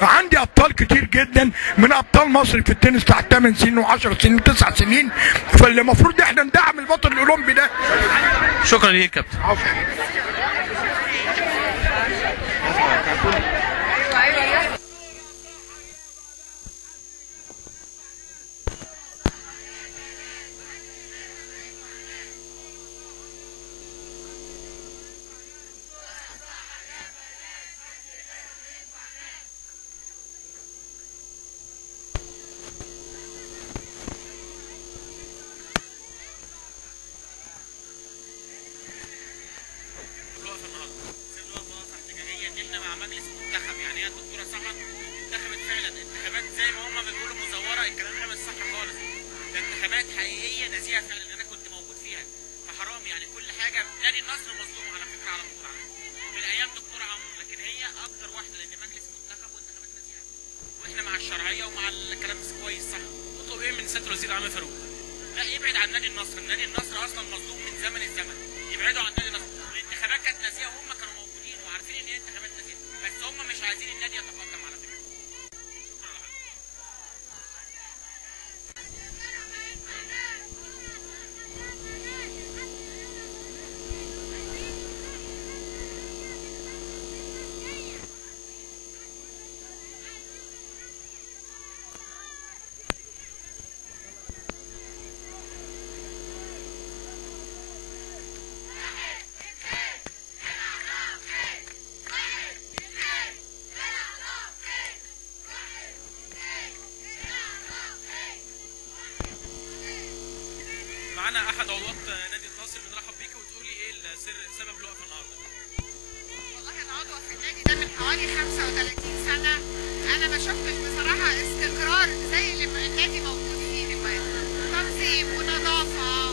عندي ابطال كتير جدا من ابطال مصر في التنس تحت 8 سنين و10 سنين و9 سنين، فاللي المفروض احنا ندعم البطل الاولمبي ده. شكرا ليك يا كابتن. الشرعيه ومع الكلام كويس صح. تطلب ايه من سياده الوزير عامر فاروق؟ لا يبعد عن نادي النصر، نادي النصر اصلا مظلوم من زمن الزمن، يبعدوا عن نادي النصر. الانتخابات كانت نزيهه وهم كانوا موجودين وعارفين ان هي انتخابات نزيهه، بس هم مش عايزين النادي يتقدم على فكره. معانا احد عضوات نادي النصر، بنرحب بيكي وتقولي ايه سبب الوقفه النهارده؟ والله انا عضوه في النادي ده من حوالي 35 سنه، انا ما شفتش بصراحه استقرار زي اللي النادي موجود فيه دلوقتي، تنظيم ونظافه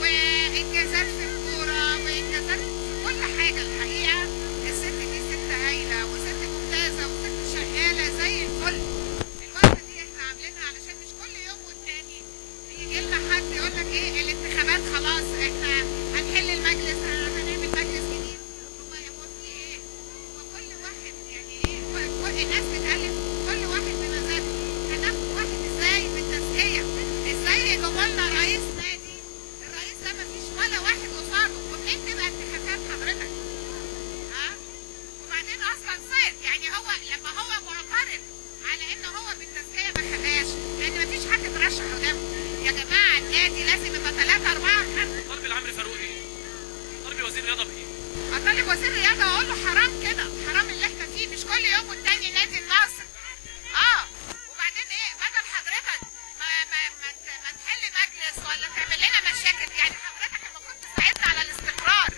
وانجازات في الكوره وانجازات في كل حاجه. الحقيقه الست دي ست هايله وست ممتازه وست شغاله زي الفل. الوقفه دي احنا عاملينها علشان مش كل يوم والتاني يجي لنا حد يقول لك ايه الانتخابات خلاص احنا هنحل المجلس، هنعمل مجلس جديد. هو يقول في ايه؟ هو كل واحد يعني ايه؟ الناس بتألف كل واحد بمزاجه. هناخد واحد ازاي بالتزكية؟ ازاي يجيبوا لنا رئيس نادي؟ الرئيس ده مفيش ولا واحد قصاده، ومنين تبقى انتخابات حضرتك؟ ها؟ وبعدين اصلا صيد، يعني هو لما هو معترض على ان هو بالتزكية ما خدهاش، لان مفيش حد ترشح قدامه. يا جماعة النادي لازم يبقى 3 4 5. طالب العمرو فاروق ايه؟ طالب وزير الرياضه بايه؟ اطالب وزير الرياضه واقول له حرام كده، حرام اللي احنا فيه، مش كل يوم والتاني نادي النصر. وبعدين ايه بدل حضرتك ما تحل مجلس ولا تعمل لنا مشاكل، يعني حضرتك المفروض تساعدنا على الاستقرار.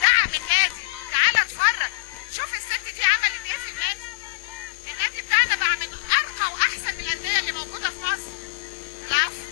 دعم النادي، تعالى اتفرج شوف الست دي عملت ايه في النادي. النادي بتاعنا بقى من ارقى واحسن من الانديه اللي موجوده في مصر. العفو.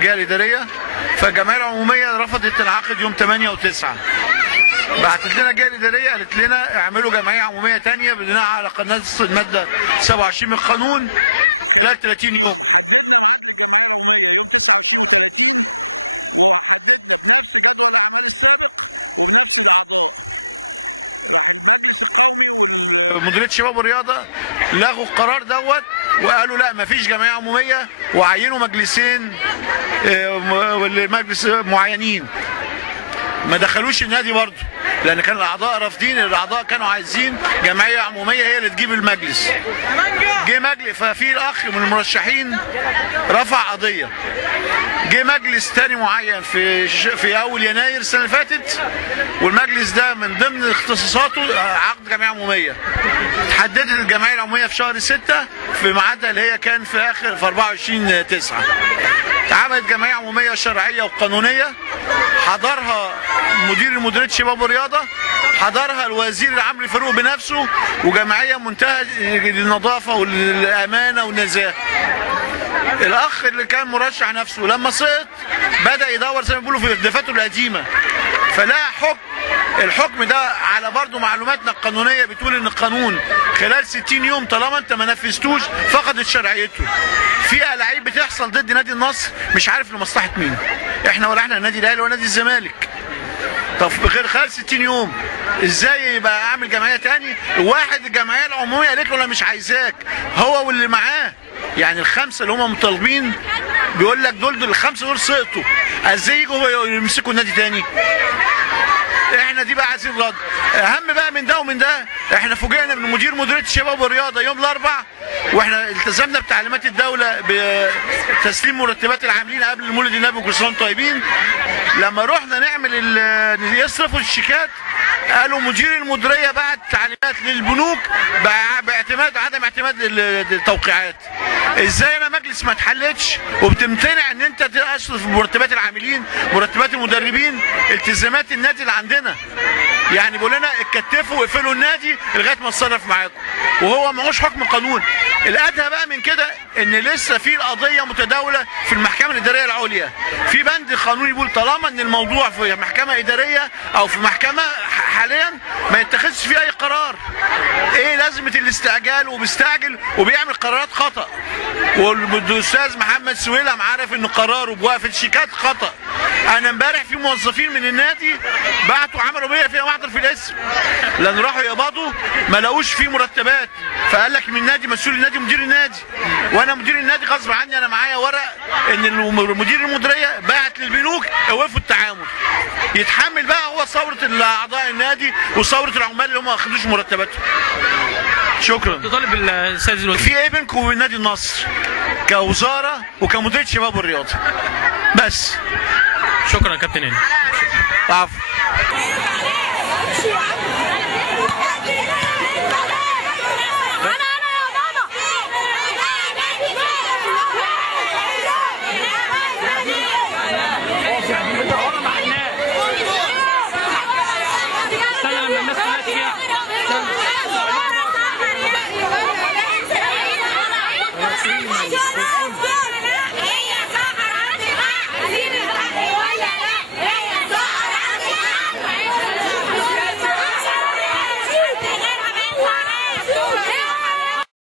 الجهه الاداريه، فالجمعيه العموميه رفضت تنعقد يوم 8 و9. بعتت لنا الجهه الاداريه قالت لنا اعملوا جمعيه عموميه ثانيه بناء على قانون الماده 27 من القانون خلال 30 يوم. مديريه الشباب والرياضه لغوا القرار دوت وقالوا لا مفيش جمعيه عموميه، وعينوا مجلسين مجلس معينين. ما دخلوش النادي برضه لان كان الاعضاء رافضين، الاعضاء كانوا عايزين جمعيه عموميه هي اللي تجيب المجلس. جه مجلس، ففي الاخ من المرشحين رفع قضيه. جه مجلس تاني معين في اول يناير السنه اللي فاتت، والمجلس ده من ضمن اختصاصاته عقد جمعيه عموميه. تحددت الجمعيه العموميه في شهر 6 في ميعادها اللي هي كان في 24/9. اتعملت جمعيه عموميه شرعيه وقانونيه، حضرها مديريه الشباب والرياضه، حضرها الوزير العام فاروق بنفسه، وجمعيه منتهى للنظافه والامانه والنزاهه. الاخ اللي كان مرشح نفسه لما سقط بدا يدور زي ما بيقولوا في دفاتره القديمه، فلقى حكم. الحكم ده على برضه معلوماتنا القانونيه بتقول ان القانون خلال 60 يوم طالما انت ما نفذتوش فقدت شرعيته. في ألاعيب بتحصل ضد نادي النصر مش عارف لمصلحه مين. احنا النادي الاهلي ولا نادي الزمالك. طب غير خلال 60 يوم ازاي يبقى اعمل جمعيه تاني؟ واحد الجمعيه العموميه قالت له انا مش عايزاك، هو واللي معاه يعني الخمسه اللي هم مطالبين، بيقول لك دول الخمسه دول سقطوا، ازاي يجوا يمسكوا النادي تاني؟ احنا دي بقى عايزين رد. اهم بقى من ده ومن ده، احنا فوجئنا من مديريه الشباب والرياضه يوم الاربعاء، واحنا التزمنا بتعليمات الدوله بتسليم مرتبات العاملين قبل المولد النبوي وكل سنه وانتم طيبين. لما رحنا نعمل يصرفوا الشيكات قالوا مدير المديريه بعت تعليمات للبنوك باعتماد عدم اعتماد التوقيعات. ازاي انا مجلس ما اتحلتش وبتمتنع ان انت تصرف مرتبات العاملين، مرتبات المدربين، التزامات النادي اللي عندنا؟ يعني بيقول لنا اتكتفوا واقفلوا النادي لغايه ما اتصرف معاكم، وهو معهوش حكم قانون. الادهى بقى من كده ان لسه في القضيه متداوله في المحكمه الاداريه العليا. في بند قانوني بيقول طالما ان الموضوع في محكمه اداريه او في محكمه حاليا ما يتخذش فيه اي قرار. ايه لازمه الاستعجال؟ وبيستعجل وبيعمل قرارات خطا. والاستاذ محمد سويلم عارف ان قراره بوقف الشيكات خطا. انا امبارح في موظفين من النادي بعتوا عملوا بيا فيها محضر في الاسم لان راحوا يقبضوا ما لقوش فيه مرتبات، فقال لك من النادي مسؤول النادي مدير النادي، وانا مدير النادي غصب عني انا معايا ورق ان مدير المديريه بعت للبنوك اوقفوا التعامل. يتحمل بقى هو ثوره اعضاء النادي وثوره العمال اللي هم ما اخدوش مرتباتهم. شكرا. تطالب السيد الوزير في ايه بينكم وبين نادي النصر كوزاره وكمديريه شباب والرياضه؟ بس. شكرا يا كابتن هاني. عفوا.